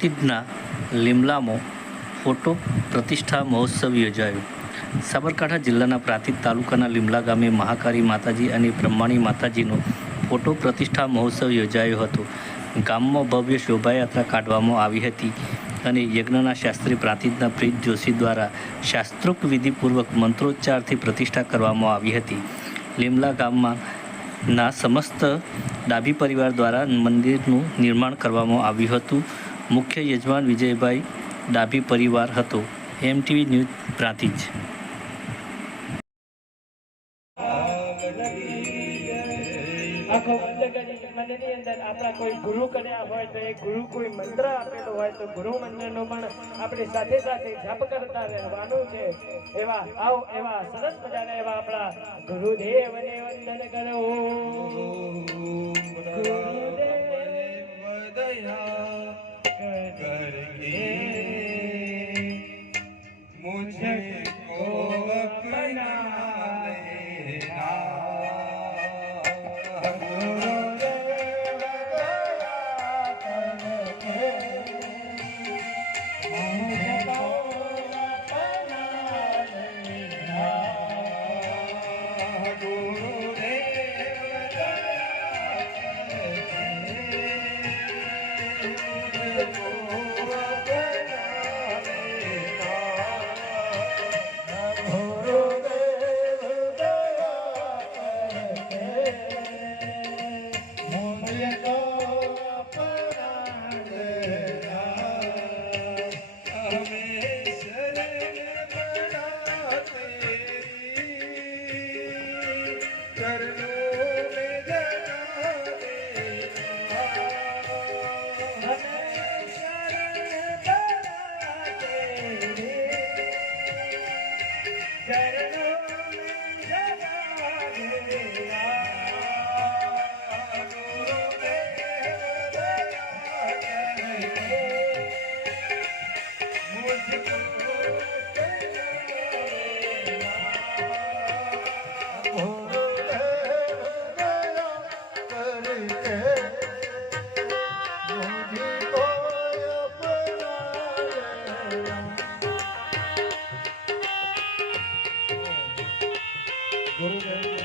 પ્રાંતિજના લીમલામાં photo પ્રતિષ્ઠા મહોત્સવ યોજાયો। સાબરકાંઠા જિલ્લાના પ્રાંતિજ તાલુકાના લીમલા ગામે મહાકાળી માતાજી અને બ્રહ્માણી માતાજીનો ફોટો પ્રતિષ્ઠા મહોત્સવ યોજાયો હતો। ગામમાં ભવ્ય શોભાયાત્રા કાઢવામાં આવી હતી અને યજ્ઞના શાસ્ત્રી પ્રાંતિજના પ્રીત જોશી દ્વારા શાસ્ત્રોક્ત વિધિપૂર્વક મંત્રોચ્ચારથી પ્રતિષ્ઠા કરવામાં આવી હતી। લીમલા ગામમાં સમસ્ત ડાભી પરિવાર દ્વારા મંદિરનું નિર્માણ કરવામાં આવ્યું હતું। મુખ્ય યજમાન વિજયભાઈ ડાભી પરિવાર હતો। MTV news Prantij. આખો મંદિરની અંદર આપણા કોઈ ગુરુ કર્યા હોય તો એ ગુરુ કોઈ મંત્ર આપેલો હોય તો ગુરુ મંત્રનો પણ આપણે સાથે સાથે જપ કરતા રહેવાનું છે। એવા સરસ મજાના એવા આપણા ગુરુદેવને વંદન કરો। ગુરુદેવ દયા કરકે મુझे को अपना गुरुदेव